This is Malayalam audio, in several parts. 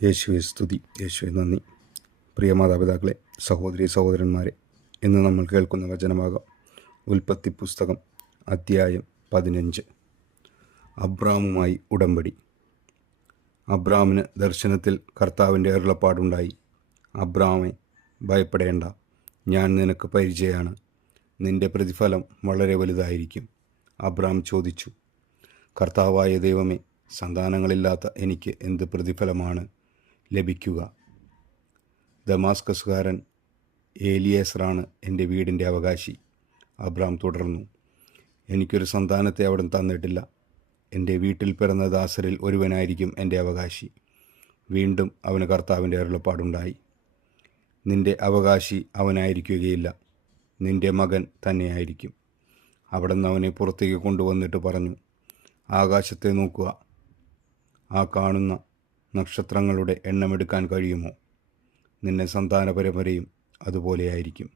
യേശുവെ സ്തുതി, യേശുവെ നന്ദി. പ്രിയ മാതാപിതാക്കളെ, സഹോദരി സഹോദരന്മാരെ, ഇന്ന് നമ്മൾ കേൾക്കുന്ന വചനഭാഗം ഉൽപ്പത്തി പുസ്തകം അധ്യായം 15. അബ്രാമുമായി ഉടമ്പടി. അബ്രാമിന് ദർശനത്തിൽ കർത്താവിൻ്റെ അരുളപ്പാടുണ്ടായി. അബ്രാമേ, ഭയപ്പെടേണ്ട, ഞാൻ നിനക്ക് പരിചയമാണ്, നിന്റെ പ്രതിഫലം വളരെ വലുതായിരിക്കും. അബ്രാം ചോദിച്ചു, കർത്താവായ ദൈവമേ, സന്താനങ്ങളില്ലാത്ത എനിക്ക് എന്ത് പ്രതിഫലമാണ് ലഭിക്കുക? ദമാസ്കസുകാരൻ ഏലിയേസറാണ് എൻ്റെ വീടിൻ്റെ അവകാശി. അബ്രാം തുടർന്നു, എനിക്കൊരു സന്താനത്തെ അവിടെ തന്നിട്ടില്ല. എൻ്റെ വീട്ടിൽ പിറന്ന ദാസരിൽ ഒരുവനായിരിക്കും എൻ്റെ അവകാശി. വീണ്ടും അവന് കർത്താവിൻ്റെ അരുളപ്പാടുണ്ടായി, നിൻ്റെ അവകാശി അവനായിരിക്കുകയില്ല, നിൻ്റെ മകൻ തന്നെയായിരിക്കും. അവിടെ നിന്ന് അവനെ പുറത്തേക്ക് കൊണ്ടുവന്നിട്ട് പറഞ്ഞു, ആകാശത്തെ നോക്കുക, ആ കാണുന്ന നക്ഷത്രങ്ങളുടെ എണ്ണമെടുക്കാൻ കഴിയുമോ? നിന്നെ സന്താന പരമ്പരയും അതുപോലെയായിരിക്കും.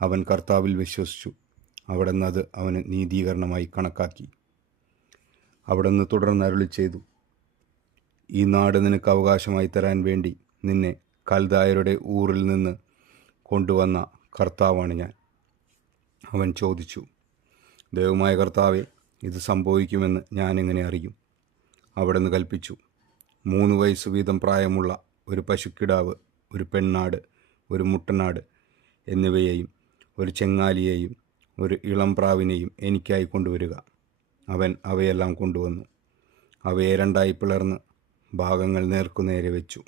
അവൻ കർത്താവിൽ വിശ്വസിച്ചു. അവിടെ നിന്ന് അത് അവന് നീതീകരണമായി കണക്കാക്കി. അവിടെ നിന്ന് തുടർന്ന് അരുളി ചെയ്തു, ഈ നാട് നിനക്ക് അവകാശമായി തരാൻ വേണ്ടി നിന്നെ കൽദായരുടെ ഊറിൽ നിന്ന് കൊണ്ടുവന്ന കർത്താവാണ് ഞാൻ. അവൻ ചോദിച്ചു, ദൈവമായ കർത്താവെ, ഇത് സംഭവിക്കുമെന്ന് ഞാനെങ്ങനെ അറിയും? അവിടെ നിന്ന് കൽപ്പിച്ചു, 3 വയസ്സ് വീതം പ്രായമുള്ള ഒരു പശുക്കിടാവ്, ഒരു പെണ്ണാട്, ഒരു മുട്ടനാട് എന്നിവയെയും ഒരു ചെങ്ങാലിയെയും ഒരു ഇളം പ്രാവിനെയും എനിക്കായി കൊണ്ടുവരിക. അവൻ അവയെല്ലാം കൊണ്ടുവന്നു. അവയെ 2 പിളർന്ന് ഭാഗങ്ങൾ നേർക്കുനേരെ വെച്ചു.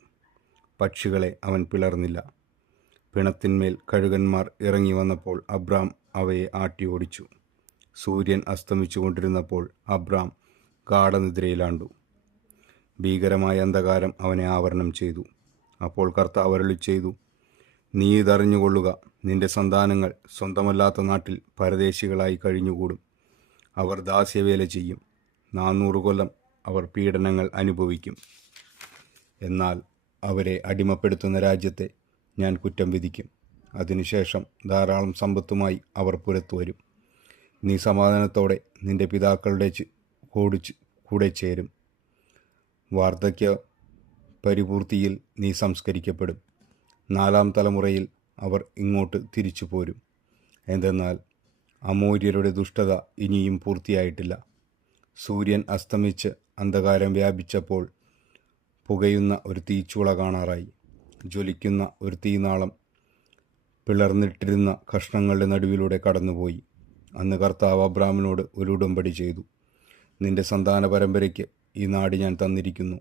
പക്ഷികളെ അവൻ പിളർന്നില്ല. പിണത്തിന്മേൽ കഴുകന്മാർ ഇറങ്ങി വന്നപ്പോൾ അബ്രാം അവയെ ആട്ടി ഓടിച്ചു. സൂര്യൻ അസ്തമിച്ചു കൊണ്ടിരുന്നപ്പോൾ അബ്രാം ഗാഢനിദ്രയിലാണ്ടു. ഭീകരമായ അന്ധകാരം അവനെ ആവരണം ചെയ്തു. അപ്പോൾ കർത്താവ് അരുളി ചെയ്തു, നീ ഇതറിഞ്ഞുകൊള്ളുക, നിന്റെ സന്താനങ്ങൾ സ്വന്തമല്ലാത്ത നാട്ടിൽ പരദേശികളായി കഴിഞ്ഞുകൂടും. അവർ ദാസ്യവേല ചെയ്യും. 400 കൊല്ലം അവർ പീഡനങ്ങൾ അനുഭവിക്കും. എന്നാൽ അവരെ അടിമപ്പെടുത്തുന്ന രാജ്യത്തെ ഞാൻ കുറ്റം വിധിക്കും. അതിനുശേഷം ധാരാളം സമ്പത്തുമായി അവർ പുറത്തു വരും. നീ സമാധാനത്തോടെ നിന്റെ പിതാക്കളുടെ കൂടെ ചേരും. വാർദ്ധക്യ പരിപൂർത്തിയിൽ നീ സംസ്കരിക്കപ്പെടും. 4ാം തലമുറയിൽ അവർ ഇങ്ങോട്ട് തിരിച്ചു പോരും. എന്തെന്നാൽ അമോര്യരുടെ ദുഷ്ടത ഇനിയും പൂർത്തിയായിട്ടില്ല. സൂര്യൻ അസ്തമിച്ച് അന്ധകാരം വ്യാപിച്ചപ്പോൾ പുകയുന്ന ഒരു തീച്ചൂള കാണാറായി. ജ്വലിക്കുന്ന ഒരു തീനാളം പിളർന്നിട്ടിരുന്ന കഷ്ണങ്ങളുടെ നടുവിലൂടെ കടന്നുപോയി. അന്ന് കർത്താവ് അബ്രാമിനോട് ഒരു ഉടമ്പടി ചെയ്തു, നിന്റെ സന്താന പരമ്പരയ്ക്ക് ഈ നാട് ഞാൻ തന്നിരിക്കുന്നു.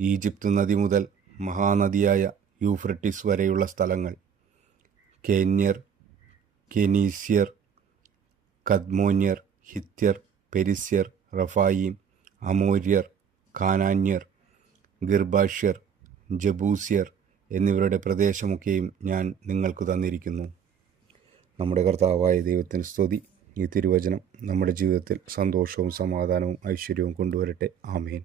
ഈജിപ്ത് നദി മുതൽ മഹാനദിയായ യൂഫ്രട്ടീസ് വരെയുള്ള സ്ഥലങ്ങൾ, കേന്യർ, കെനീസ്യർ, കദ്മോന്യർ, ഹിത്യർ, പെരിസ്യർ, റഫായീം, അമോര്യർ, കാനാന്യർ, ഗിർബാഷ്യർ, ജബൂസ്യർ എന്നിവരുടെ പ്രദേശമൊക്കെയും ഞാൻ നിങ്ങൾക്ക് തന്നിരിക്കുന്നു. നമ്മുടെ കർത്താവായ ദൈവത്തിന് സ്തുതി. ഈ തിരുവചനം നമ്മുടെ ജീവിതത്തിൽ സന്തോഷവും സമാധാനവും ഐശ്വര്യവും കൊണ്ടുവരട്ടെ. ആമേൻ.